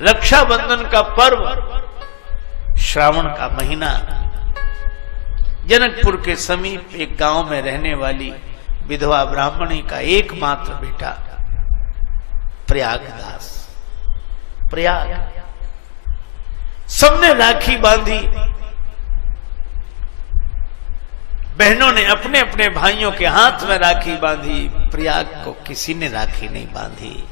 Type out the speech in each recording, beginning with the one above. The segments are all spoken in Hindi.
रक्षाबंधन का पर्व, श्रावण का महीना, जनकपुर के समीप एक गांव में रहने वाली विधवा ब्राह्मणी का एकमात्र बेटा प्रयागदास। प्रयाग सबने राखी बांधी। बहनों ने अपने अपने भाइयों के हाथ में राखी बांधी। प्रयाग को किसी ने राखी नहीं बांधी।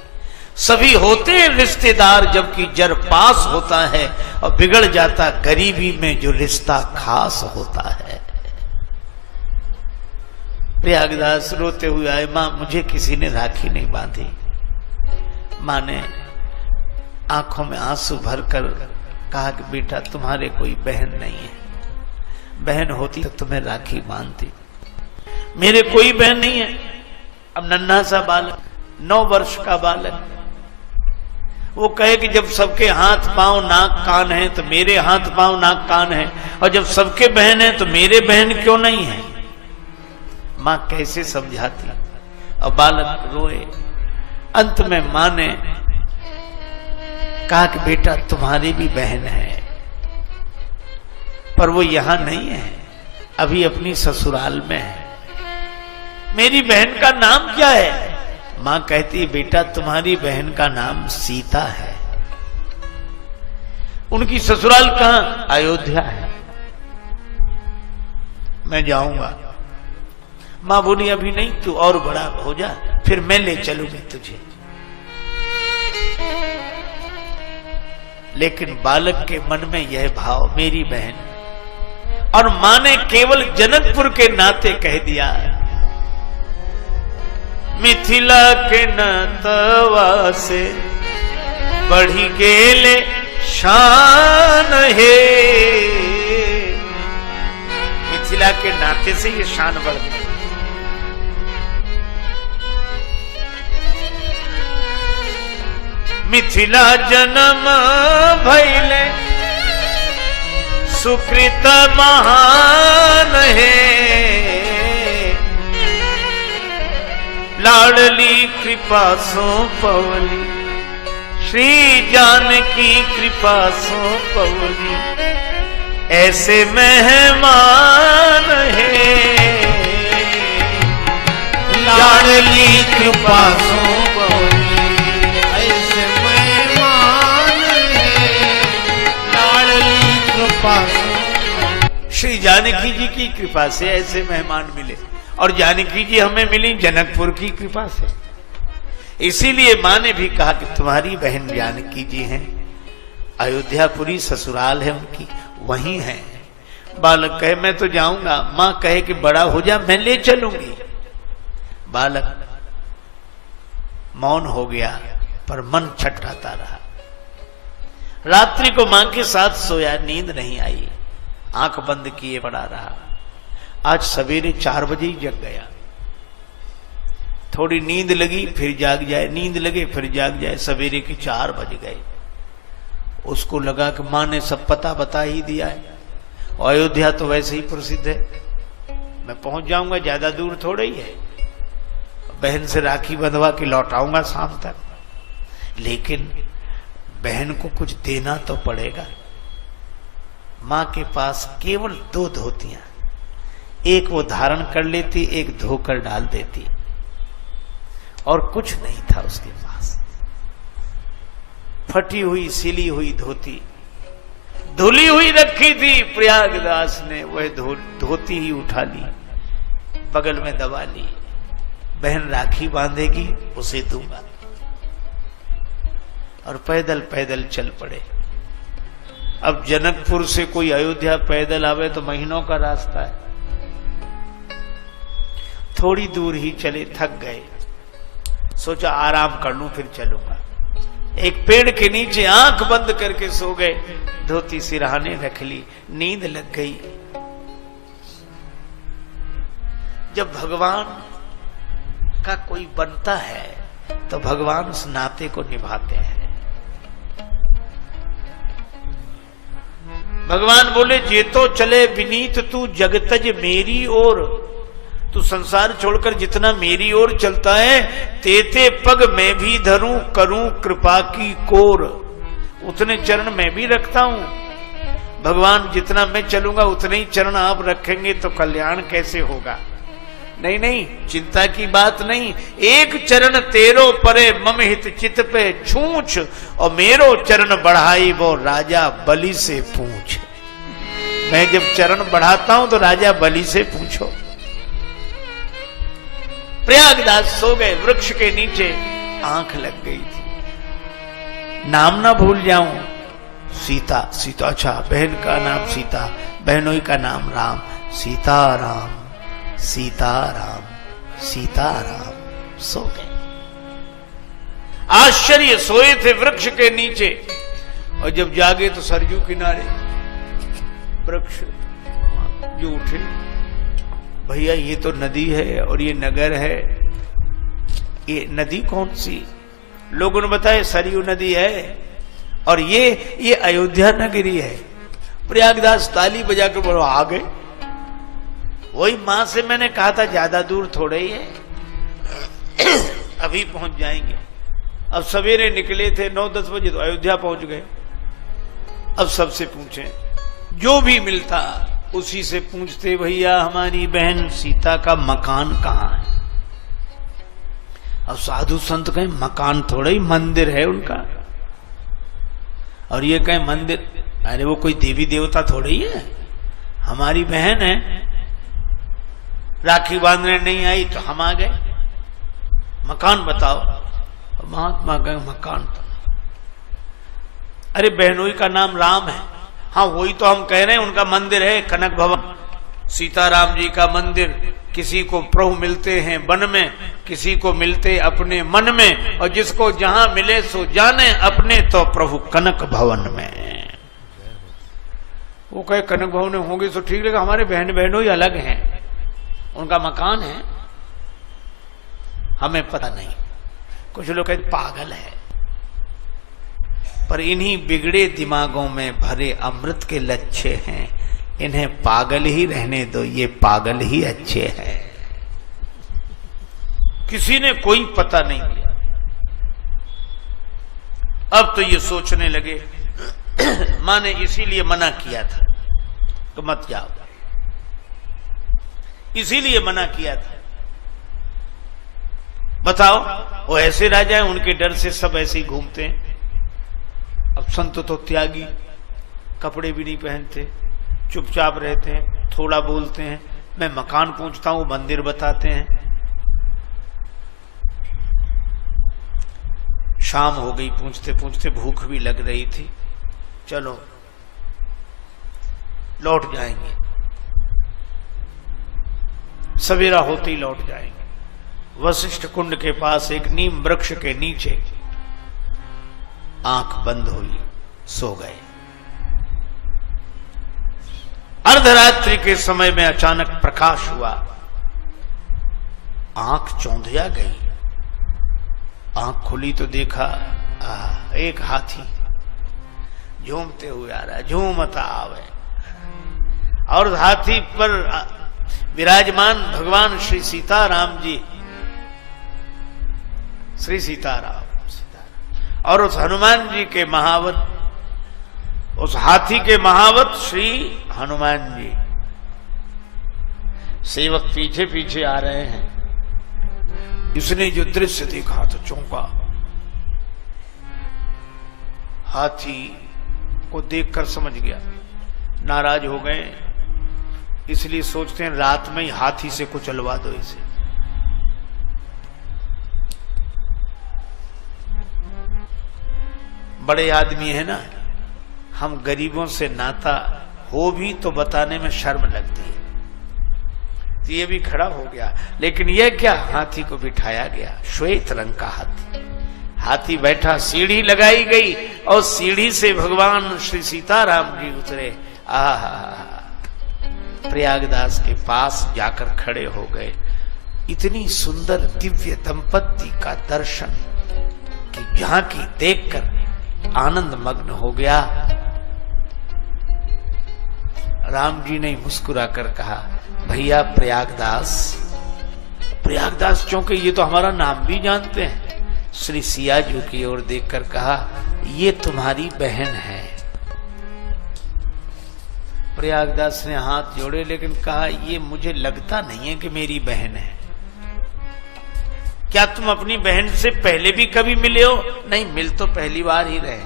सभी होते हैं रिश्तेदार, जबकि जर पास होता है और बिगड़ जाता गरीबी में जो रिश्ता खास होता है। प्रयागदास रोते हुए आए, मां मुझे किसी ने राखी नहीं बांधी। मां ने आंखों में आंसू भरकर कहा कि बेटा तुम्हारे कोई बहन नहीं है, बहन होती तो तुम्हें राखी बांधती। मेरे कोई बहन नहीं है। अब नन्हा सा बालक, 9 वर्ष का बालक, वो कहे कि जब सबके हाथ पांव नाक कान है तो मेरे हाथ पांव नाक कान है, और जब सबके बहन है तो मेरे बहन क्यों नहीं है। मां कैसे समझाती। और बालक रोए। अंत में मां ने कहा कि बेटा तुम्हारी भी बहन है, पर वो यहां नहीं है, अभी अपनी ससुराल में है। मेरी बहन का नाम क्या है। मां कहती है बेटा तुम्हारी बहन का नाम सीता है। उनकी ससुराल कहां। अयोध्या है। मैं जाऊंगा। मां बोली अभी नहीं, तू और बड़ा हो जा, फिर मैं ले चलूंगी तुझे। लेकिन बालक के मन में यह भाव, मेरी बहन, और मां ने केवल जनकपुर के नाते कह दिया, मिथिला के नतवा से बढ़ी गेले शान है। मिथिला के नाते से ये शान बढ़ गई। मिथिला जन्म भैले सुकृत महान है। लाडली कृपा सो पवली, श्री जानकी कृपा सो पवली, ऐसे मेहमान है। लाडली कृपा सो पवली, ऐसे मेहमान है। लाडली कृपा सो, श्री जानकी जी की कृपा से ऐसे मेहमान मिले, और जानकी जी हमें मिली जनकपुर की कृपा से। इसीलिए मां ने भी कहा कि तुम्हारी बहन जानकी जी हैं, अयोध्यापुरी ससुराल है उनकी, वहीं है। बालक कहे मैं तो जाऊंगा। मां कहे कि बड़ा हो जा, मैं ले चलूंगी। बालक मौन हो गया, पर मन छटपटाता रहा। रात्रि को मां के साथ सोया, नींद नहीं आई, आंख बंद किए पड़ा रहा। आज सवेरे 4 बजे ही जग गया। थोड़ी नींद लगी, फिर जाग जाए, नींद लगे फिर जाग जाए। सवेरे के 4 बज गए। उसको लगा कि मां ने सब पता बता ही दिया है, और अयोध्या तो वैसे ही प्रसिद्ध है, मैं पहुंच जाऊंगा, ज्यादा दूर थोड़ा ही है। बहन से राखी बंधवा के लौट आऊंगा शाम तक। लेकिन बहन को कुछ देना तो पड़ेगा। मां के पास केवल 2 धोतियां, एक वो धारण कर लेती, एक धोकर डाल देती, और कुछ नहीं था उसके पास। फटी हुई सिली हुई धोती, धुली हुई रखी थी। प्रयागदास ने वह धोती ही उठा ली, बगल में दबा ली। बहन राखी बांधेगी, उसे दूंगा। और पैदल पैदल चल पड़े। अब जनकपुर से कोई अयोध्या पैदल आवे तो महीनों का रास्ता है। थोड़ी दूर ही चले, थक गए, सोचा आराम कर लूं फिर चलूंगा। एक पेड़ के नीचे आंख बंद करके सो गए। धोती सिरहाने रख ली, नींद लग गई। जब भगवान का कोई बनता है तो भगवान उस नाते को निभाते हैं। भगवान बोले जे तो चले विनीत तू जगतज मेरी ओर, तू संसार छोड़कर जितना मेरी ओर चलता है, तेते पग मैं भी धरूं करूं कृपा की कोर। उतने चरण मैं भी रखता हूं। भगवान जितना मैं चलूंगा उतने ही चरण आप रखेंगे तो कल्याण कैसे होगा? नहीं नहीं, चिंता की बात नहीं। एक चरण तेरो परे मम हित चित पे छूछ, और मेरो चरण बढ़ाई वो राजा बलि से पूछ। मैं जब चरण बढ़ाता हूं तो राजा बलि से पूछो। प्रयागदास सो गए, वृक्ष के नीचे आंख लग गई थी। नाम ना भूल जाऊं, सीता। सीता, अच्छा बहन का नाम सीता, बहनोई का नाम राम। सीताराम सीताराम सीताराम। सो गए। आश्चर्य, सोए थे वृक्ष के नीचे, और जब जागे तो सरजू किनारे वृक्ष जो उठे, भैया ये तो नदी है और ये नगर है। ये नदी कौन सी? लोगों ने बताया सरयू नदी है, और ये अयोध्या नगरी है। प्रयागदास ताली बजा के बोलो आ गए। वही मां से मैंने कहा था ज्यादा दूर थोड़े ही है, अभी पहुंच जाएंगे। अब सवेरे निकले थे 9-10 बजे, तो अयोध्या पहुंच गए। अब सबसे पूछे, जो भी मिलता उसी से पूछते, भैया हमारी बहन सीता का मकान कहां है? अब साधु संत कहें मकान थोड़ा ही, मंदिर है उनका। और ये कहें मंदिर, अरे वो कोई देवी देवता थोड़ी ही है, हमारी बहन है। राखी बांधने नहीं आई तो हम आ गए, मकान बताओ। महात्मा कहें मकान तो, अरे बहनोई का नाम राम है। हाँ वही तो हम कह रहे हैं, उनका मंदिर है कनक भवन। सीताराम जी का मंदिर, किसी को प्रभु मिलते हैं वन में, किसी को मिलते अपने मन में, और जिसको जहां मिले सो जाने अपने, तो प्रभु कनक भवन में। वो कहे कनक भवन में होंगे तो ठीक लगा, हमारे बहन बहनों ही अलग हैं, उनका मकान है, हमें पता नहीं। कुछ लोग कहते पागल है, पर इन्हीं बिगड़े दिमागों में भरे अमृत के लच्छे हैं। इन्हें पागल ही रहने दो, ये पागल ही अच्छे हैं। किसी ने कोई पता नहीं दिया। अब तो ये सोचने लगे, मां ने इसीलिए मना किया था तो मत जाओ, इसीलिए मना किया था। बताओ, वो ऐसे राजा हैं, उनके डर से सब ऐसे ही घूमते हैं। अब संत तो त्यागी, कपड़े भी नहीं पहनते, चुपचाप रहते हैं, थोड़ा बोलते हैं। मैं मकान पूछता हूं, मंदिर बताते हैं। शाम हो गई, पूछते पूछते भूख भी लग रही थी। चलो लौट जाएंगे, सवेरा होते ही लौट जाएंगे। वशिष्ठ कुंड के पास एक नीम वृक्ष के नीचे आंख बंद हुई, सो गए। अर्धरात्रि के समय में अचानक प्रकाश हुआ, आंख चौंधिया गई। आंख खुली तो देखा एक हाथी झूमते हुए आ रहा है, झूमता आवे, और हाथी पर विराजमान भगवान श्री सीताराम जी, श्री सीताराम, और उस हनुमान जी के महावत, उस हाथी के महावत श्री हनुमान जी। सेवक पीछे पीछे आ रहे हैं। इसने जो दृश्य देखा तो चौंका। हाथी को देखकर समझ गया, नाराज हो गए, इसलिए सोचते हैं रात में ही हाथी से कुचलवा दो इसे। बड़े आदमी है ना, हम गरीबों से नाता हो भी तो बताने में शर्म लगती है। तो ये भी खड़ा हो गया, लेकिन ये क्या, हाथी को बिठाया गया, श्वेत रंग का हाथी। हाथी बैठा, सीढ़ी लगाई गई, और सीढ़ी से भगवान श्री सीताराम जी उतरे। प्रयागदास के पास जाकर खड़े हो गए। इतनी सुंदर दिव्य दंपत्ति का दर्शन की झांकी देखकर आनंद मग्न हो गया। राम जी ने मुस्कुराकर कहा, भैया प्रयागदास। प्रयागदास चौंके, ये तो हमारा नाम भी जानते हैं। श्री सिया जी की ओर देखकर कहा, ये तुम्हारी बहन है। प्रयागदास ने हाथ जोड़े लेकिन कहा, ये मुझे लगता नहीं है कि मेरी बहन है। क्या तुम अपनी बहन से पहले भी कभी मिले हो? नहीं, मिल तो पहली बार ही रहे।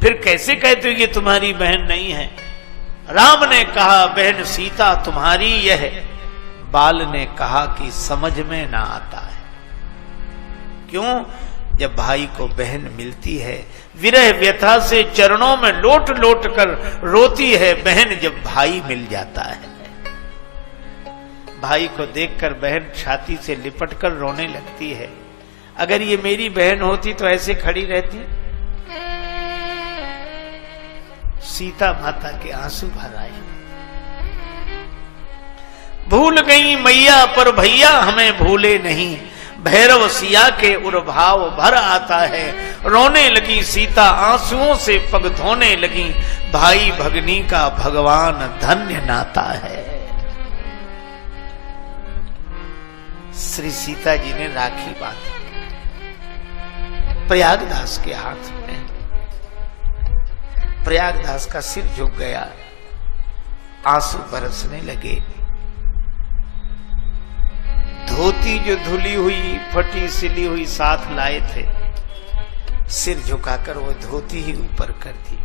फिर कैसे कहते हो ये तुम्हारी बहन नहीं है? राम ने कहा, बहन सीता तुम्हारी यह। बाल ने कहा कि समझ में ना आता है। क्यों? जब भाई को बहन मिलती है, विरह व्यथा से चरणों में लोट लोट कर रोती है बहन जब भाई मिल जाता है। भाई को देखकर बहन छाती से लिपट कर रोने लगती है। अगर ये मेरी बहन होती तो ऐसे खड़ी रहती? सीता माता के आंसू भर आए। भूल गई मैया पर भैया हमें भूले नहीं, भैरव सिया के उर्भाव भर आता है। रोने लगी सीता आंसुओं से पग धोने लगी, भाई भगनी का भगवान धन्य नाता है। श्री सीता जी ने राखी बांधी प्रयागदास के हाथ में। प्रयागदास का सिर झुक गया, आंसू बरसने लगे। धोती जो धुली हुई फटी सिली हुई साथ लाए थे, सिर झुकाकर वो धोती ही ऊपर कर दी।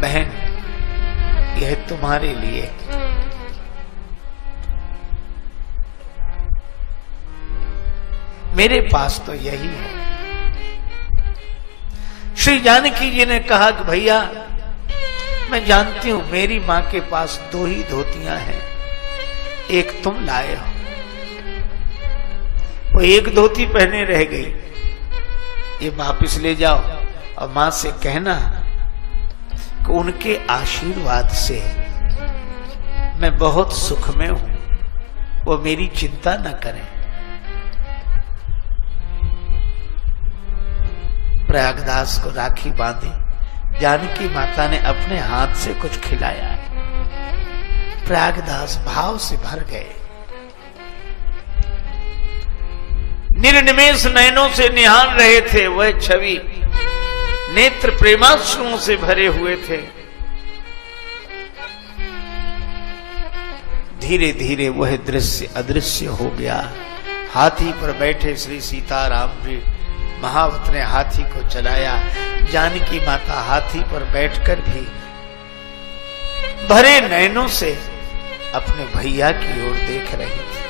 बहन, यह तुम्हारे लिए। मेरे पास तो यही है। श्री जानकी जी ने कहा कि भैया, मैं जानती हूं मेरी मां के पास 2 ही धोतियां हैं, एक तुम लाए हो। वो एक धोती पहने रह गई, ये वापिस ले जाओ और मां से कहना कि उनके आशीर्वाद से मैं बहुत सुख में हूं, वो मेरी चिंता न करें। प्रयागदास को राखी बांधी। जानकी माता ने अपने हाथ से कुछ खिलाया। प्रयागदास भाव से भर गए। निर्निमेष नयनों से निहार रहे थे वह छवि, नेत्र प्रेमाश्रुओं से भरे हुए थे। धीरे धीरे वह दृश्य अदृश्य हो गया। हाथी पर बैठे श्री सीताराम जी, महावत ने हाथी को चलाया। जानकी माता हाथी पर बैठकर भी भरे नयनों से अपने भैया की ओर देख रही थी।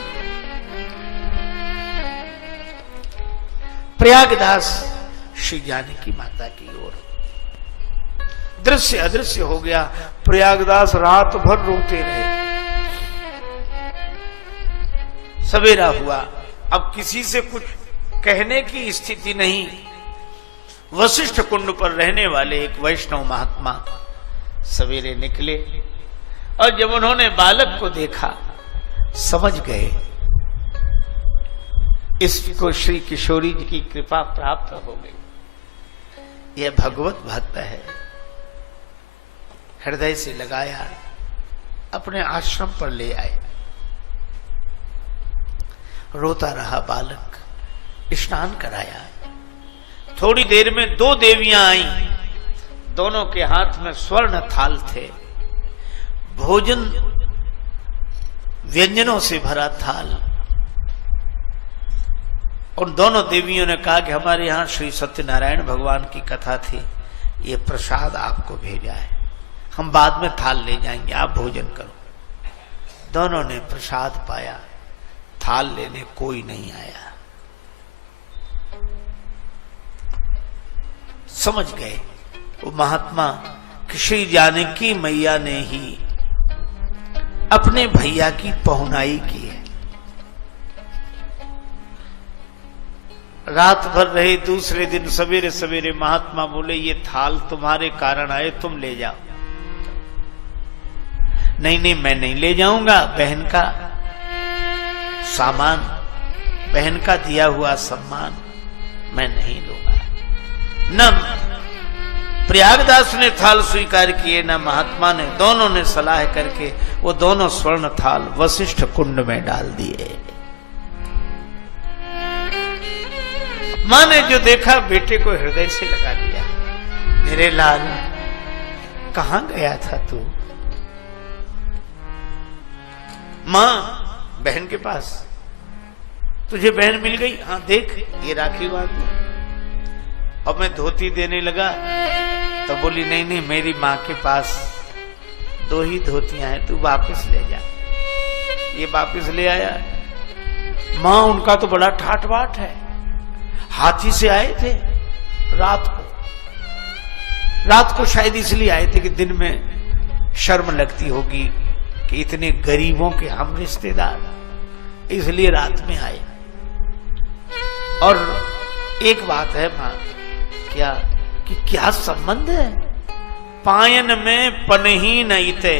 प्रयागदास श्री जानकी माता की ओर। दृश्य अदृश्य हो गया। प्रयागदास रात भर रोते रहे। सवेरा हुआ, अब किसी से कुछ कहने की स्थिति नहीं। वशिष्ठ कुंड पर रहने वाले एक वैष्णव महात्मा सवेरे निकले और जब उन्होंने बालक को देखा समझ गए इसको श्री किशोरी जी की कृपा प्राप्त हो गई। यह भगवत भक्त है। हृदय से लगाया, अपने आश्रम पर ले आए। रोता रहा बालक। स्नान कराया। थोड़ी देर में 2 देवियां आईं। दोनों के हाथ में स्वर्ण थाल थे। भोजन व्यंजनों से भरा थाल। उन दोनों देवियों ने कहा कि हमारे यहां श्री सत्यनारायण भगवान की कथा थी, ये प्रसाद आपको भेजा है, हम बाद में थाल ले जाएंगे, आप भोजन करो। दोनों ने प्रसाद पाया। थाल लेने कोई नहीं आया। समझ गए वो महात्मा कि श्री जानकी मैया ने ही अपने भैया की पहुनाई की है। रात भर रहे। दूसरे दिन सवेरे सवेरे महात्मा बोले, ये थाल तुम्हारे कारण आए, तुम ले जाओ। नहीं नहीं, मैं नहीं ले जाऊंगा। बहन का सामान, बहन का दिया हुआ सम्मान मैं नहीं लूंगा। न प्रयागदास ने थाल स्वीकार किए, न महात्मा ने। दोनों ने सलाह करके वो दोनों स्वर्ण थाल वशिष्ठ कुंड में डाल दिए। मां ने जो देखा बेटे को हृदय से लगा लिया। मेरे लाल, कहां गया था तू? मां बहन के पास। तुझे बहन मिल गई? हाँ देख, ये राखी बांध। अब मैं धोती देने लगा तो बोली नहीं नहीं, मेरी मां के पास 2 ही धोतियां हैं, तू वापस ले जा। ये वापस ले आया। मां उनका तो बड़ा ठाट बाट है। हाथी से आए थे रात को शायद इसलिए आए थे कि दिन में शर्म लगती होगी कि इतने गरीबों के हम रिश्तेदार, इसलिए रात में आए। और एक बात है मां, क्या संबंध है? पायन में पनही न इते,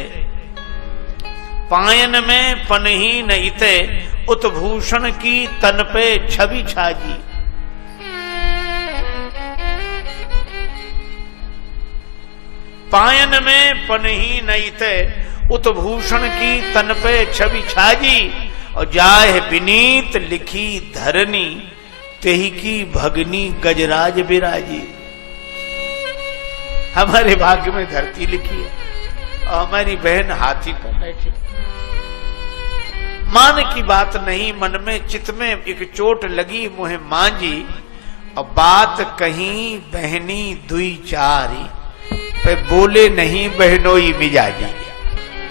पायन में पनही न इते, उत्भूषण की तन पे छवि छाजी। पायन में पनही न इते, उत्भूषण की तन पे छवि छाजी। और जाहे विनीत लिखी धरनी, तेही की भगनी गजराज बिराजी। हमारे भाग्य में धरती लिखी है और हमारी बहन हाथी पर बैठी। मान की बात नहीं, मन में चित में एक चोट लगी मुहे मांझी। और बात कहीं बहनी दुई चारी, पे बोले नहीं बहनोई मिजाजी।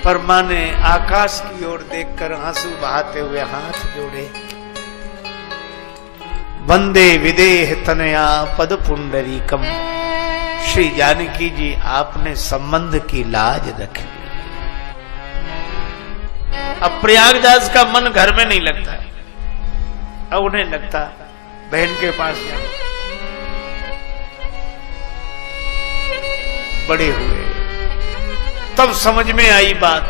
पर मां ने आकाश की ओर देखकर आंसू बहाते हुए हाथ जोड़े। वंदे विदेह तनया पद पुंडरीकम। श्री जानकी जी, आपने संबंध की लाज रखी। अब प्रयागराज का मन घर में नहीं लगता, अब उन्हें लगता बहन के पास जाए। बड़े हुए तब समझ में आई बात,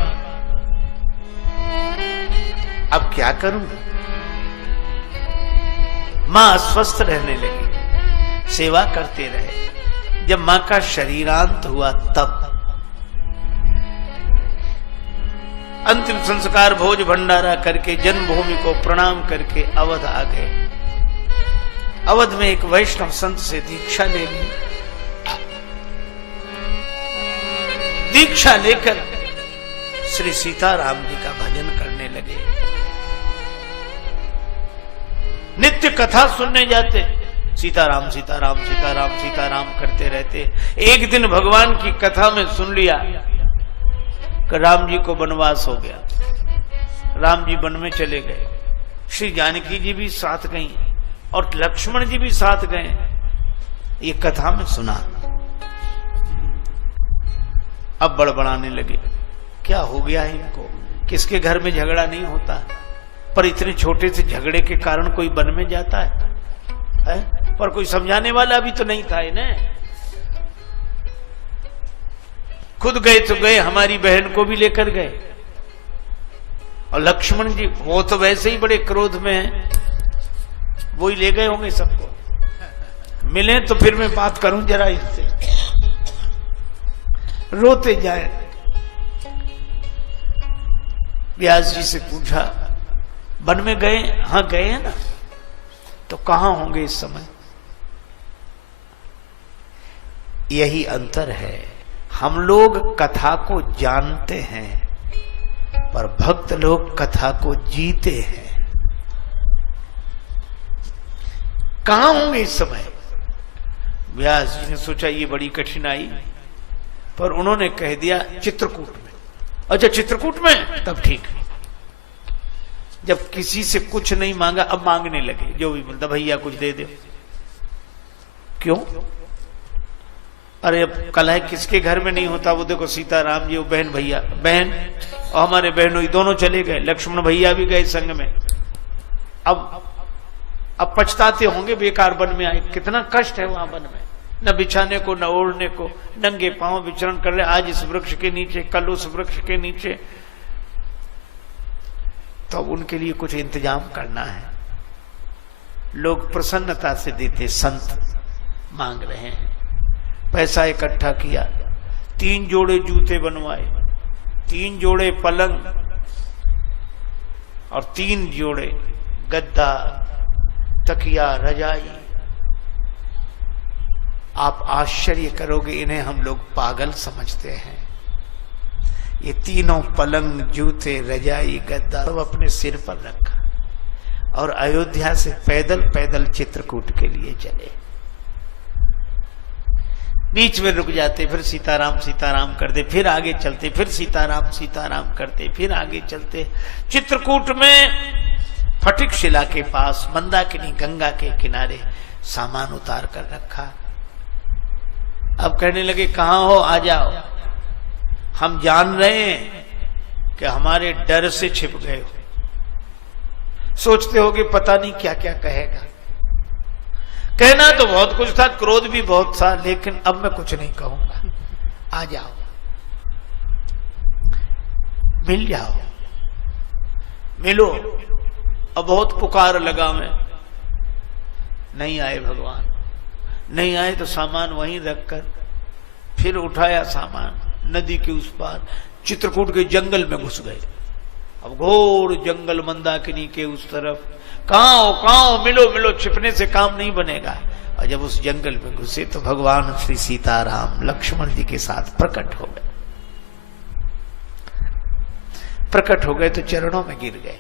अब क्या करूं? मां अस्वस्थ रहने लगी, सेवा करते रहे। जब मां का शरीरांत हुआ तब अंतिम संस्कार भोज भंडारा करके जन्मभूमि को प्रणाम करके अवध आ गए। अवध में एक वैष्णव संत से दीक्षा ले ली। दीक्षा लेकर श्री सीताराम जी का भजन करने लगे। नित्य कथा सुनने जाते, सीताराम सीताराम सीताराम सीताराम करते रहते। एक दिन भगवान की कथा में सुन लिया कि राम जी को वनवास हो गया। राम जी वन में चले गए, श्री जानकी जी भी साथ गई और लक्ष्मण जी भी साथ गए। ये कथा में सुना। अब बड़बड़ाने लगे, क्या हो गया है इनको? किसके घर में झगड़ा नहीं होता, पर इतने छोटे से झगड़े के कारण कोई वन में जाता है? पर कोई समझाने वाला भी तो नहीं था इन्हें। खुद गए तो गए, हमारी बहन को भी लेकर गए। और लक्ष्मण जी वो तो वैसे ही बड़े क्रोध में हैं, वो ही ले गए होंगे सबको। मिले तो फिर मैं बात करूं जरा इससे। रोते जाए। व्यास जी से पूछा, वन में गए? हाँ गए हैं ना। तो कहां होंगे इस समय? यही अंतर है, हम लोग कथा को जानते हैं पर भक्त लोग कथा को जीते हैं। कहां होंगे इस समय? व्यास जी ने सोचा ये बड़ी कठिनाई, पर उन्होंने कह दिया चित्रकूट में। अच्छा चित्रकूट में, तब ठीक। जब किसी से कुछ नहीं मांगा अब मांगने लगे, जो भी मिलता भैया कुछ दे दे। क्यों? अरे अब कल है किसके घर में नहीं होता? वो देखो सीताराम जी, वो बहन भैया, बहन और हमारे बहनों दोनों चले गए, लक्ष्मण भैया भी गए संग में। अब पछताते होंगे बेकार वन में आए। कितना कष्ट है वहां वन में, न बिछाने को न ओढ़ने को, नंगे पांव विचरण कर रहे, आज इस वृक्ष के नीचे कल उस वृक्ष के नीचे। तो उनके लिए कुछ इंतजाम करना है। लोग प्रसन्नता से देते, संत मांग रहे हैं। पैसा इकट्ठा किया, 3 जोड़े जूते बनवाए, 3 जोड़े पलंग और 3 जोड़े गद्दा, तकिया, रजाई, आप आश्चर्य करोगे, इन्हें हम लोग पागल समझते हैं। ये तीनों पलंग, जूते, रजाई, गद्दा सब अपने सिर पर रखा और अयोध्या से पैदल पैदल चित्रकूट के लिए चले। बीच में रुक जाते, फिर सीताराम सीताराम करते, फिर आगे चलते, फिर सीताराम सीताराम करते, फिर आगे चलते। चित्रकूट में फटिक शिला के पास मंदाकिनी गंगा के किनारे सामान उतार कर रखा। अब कहने लगे कहां हो, आ जाओ, हम जान रहे हैं कि हमारे डर से छिप गए हो। सोचते हो कि पता नहीं क्या क्या कहेगा। कहना तो बहुत कुछ था, क्रोध भी बहुत था, लेकिन अब मैं कुछ नहीं कहूंगा। आ जाओ, मिल जाओ, मिलो। अब बहुत पुकार लगा मैं, नहीं आए भगवान। नहीं आए तो सामान वहीं रखकर फिर उठाया सामान, नदी के उस पार चित्रकूट के जंगल में घुस गए। अब घोर जंगल, मंदाकिनी के उस तरफ। कहां हो, मिलो मिलो, छिपने से काम नहीं बनेगा। और जब उस जंगल में घुसे तो भगवान श्री सीताराम लक्ष्मण जी के साथ प्रकट हो गए। प्रकट हो गए तो चरणों में गिर गए,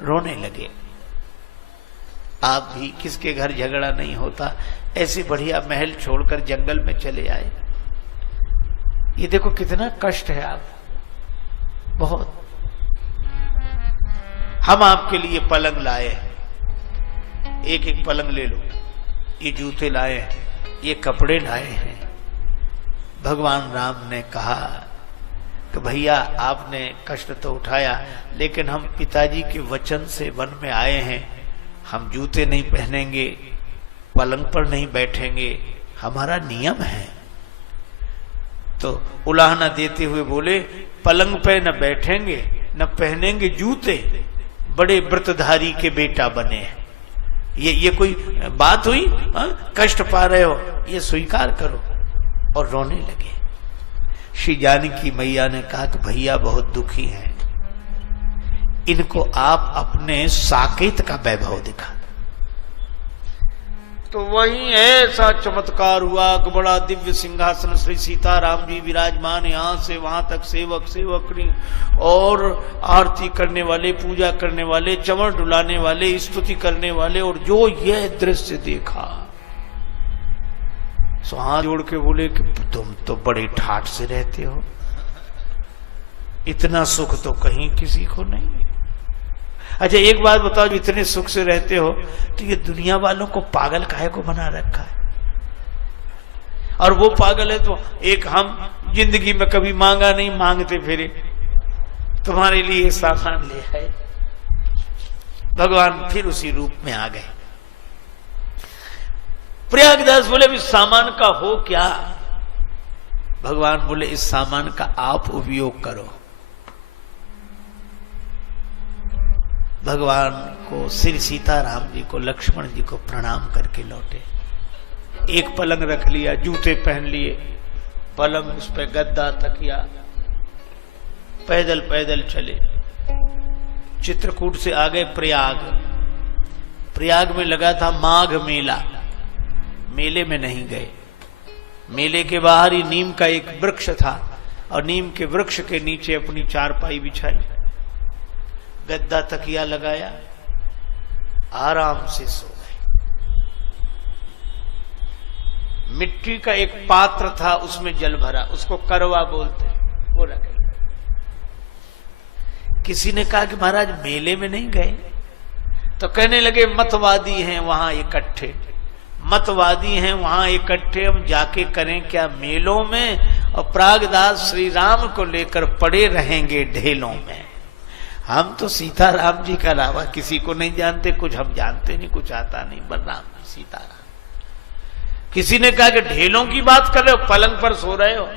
रोने लगे। आप भी किसके घर झगड़ा नहीं होता, ऐसे बढ़िया महल छोड़कर जंगल में चले आए। ये देखो कितना कष्ट है आप, बहुत। हम आपके लिए पलंग लाए हैं, एक एक पलंग ले लो। ये जूते लाए हैं, ये कपड़े लाए हैं। भगवान राम ने कहा कि भैया आपने कष्ट तो उठाया, लेकिन हम पिताजी के वचन से वन में आए हैं। हम जूते नहीं पहनेंगे, पलंग पर नहीं बैठेंगे, हमारा नियम है। तो उलाहना देते हुए बोले, पलंग पे न बैठेंगे न पहनेंगे जूते, बड़े व्रतधारी के बेटा बने हैं। ये कोई बात हुई? कष्ट पा रहे हो, ये स्वीकार करो। और रोने लगे। श्री जानकी मैया ने कहा कि भैया बहुत दुखी हैं, इनको आप अपने साकेत का वैभव दिखा। तो वही ऐसा चमत्कार हुआ कि बड़ा दिव्य सिंहासन श्री सीताराम जी विराजमान, यहां से वहां तक सेवक सेवकनी और आरती करने वाले, पूजा करने वाले, चमर डुलाने वाले, स्तुति करने वाले। और जो यह दृश्य देखा सो हाथ जोड़ के बोले कि तुम तो बड़े ठाठ से रहते हो, इतना सुख तो कहीं किसी को नहीं है। अच्छा एक बात बताओ, इतने सुख से रहते हो तो ये दुनिया वालों को पागल काहे को बना रखा है? और वो पागल है तो एक हम जिंदगी में कभी मांगा नहीं, मांगते फिरे, तुम्हारे लिए सामान ले आए। भगवान फिर उसी रूप में आ गए। प्रयागदास बोले इस सामान का हो क्या? भगवान बोले इस सामान का आप उपयोग करो। भगवान को, श्री सीताराम जी को, लक्ष्मण जी को प्रणाम करके लौटे। एक पलंग रख लिया, जूते पहन लिए, पलंग उस पे गद्दा तकिया, पैदल पैदल चले। चित्रकूट से आ गए प्रयाग। प्रयाग में लगा था माघ मेला, मेले में नहीं गए। मेले के बाहर ही नीम का एक वृक्ष था और नीम के वृक्ष के नीचे अपनी चारपाई बिछाई, गद्दा तकिया लगाया, आराम से सो गए। मिट्टी का एक पात्र था, उसमें जल भरा, उसको करवा बोलते, वो रख लिया। किसी ने कहा कि महाराज मेले में नहीं गए? तो कहने लगे मतवादी हैं वहां इकट्ठे, मतवादी हैं वहां इकट्ठे, हम जाके करें क्या मेलों में? और प्रागदास श्री राम को लेकर पड़े रहेंगे ढेलों में। हम तो सीताराम जी का अलावा किसी को नहीं जानते, कुछ हम जानते नहीं, कुछ आता नहीं, बलराम जी सीताराम। किसी ने कहा कि ढेलों की बात कर रहे हो, पलंग पर सो रहे हो,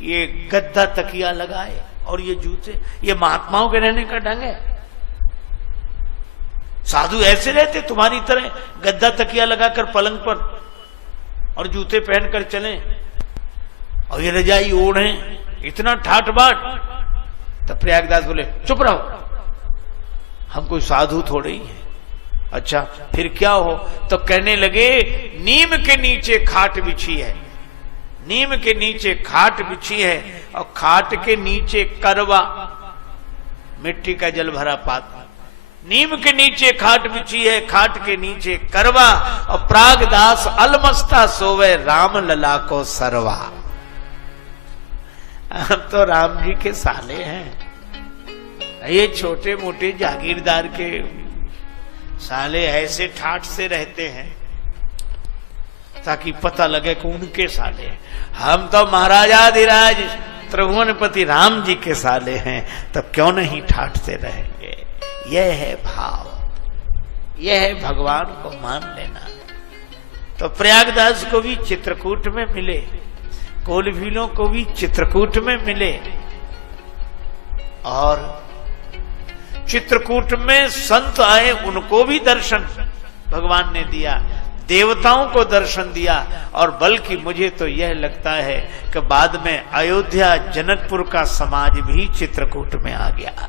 ये गद्दा तकिया लगाए और ये जूते, ये महात्माओं के रहने का ढंग है? साधु ऐसे रहते तुम्हारी तरह, गद्दा तकिया लगाकर पलंग पर और जूते पहनकर चलें और ये रजाई ओढ़े, इतना ठाठ बाट? तब प्रयागदास बोले चुप रहो, हम कोई साधु थोड़े ही हैं अच्छा फिर क्या हो? तो कहने लगे नीम के नीचे खाट बिछी है, नीम के नीचे खाट बिछी है और खाट के नीचे करवा, मिट्टी का जल भरा पात्र, नीम के नीचे खाट बिछी है, खाट के नीचे करवा और प्रागदास अलमस्ता सोवे राम लला को सरवा। हम तो राम जी के साले हैं, ये छोटे मोटे जागीरदार के साले ऐसे ठाठ से रहते हैं ताकि पता लगे कि उनके साले हैं। हम तो महाराजाधिराज त्रिभुवनपति राम जी के साले हैं, तब क्यों नहीं ठाठ से रहेंगे। यह है भाव, यह है भगवान को मान लेना। तो प्रयागदास को भी चित्रकूट में मिले, कोलभीलों को भी चित्रकूट में मिले, और चित्रकूट में संत आए उनको भी दर्शन भगवान ने दिया, देवताओं को दर्शन दिया। और बल्कि मुझे तो यह लगता है कि बाद में अयोध्या जनकपुर का समाज भी चित्रकूट में आ गया।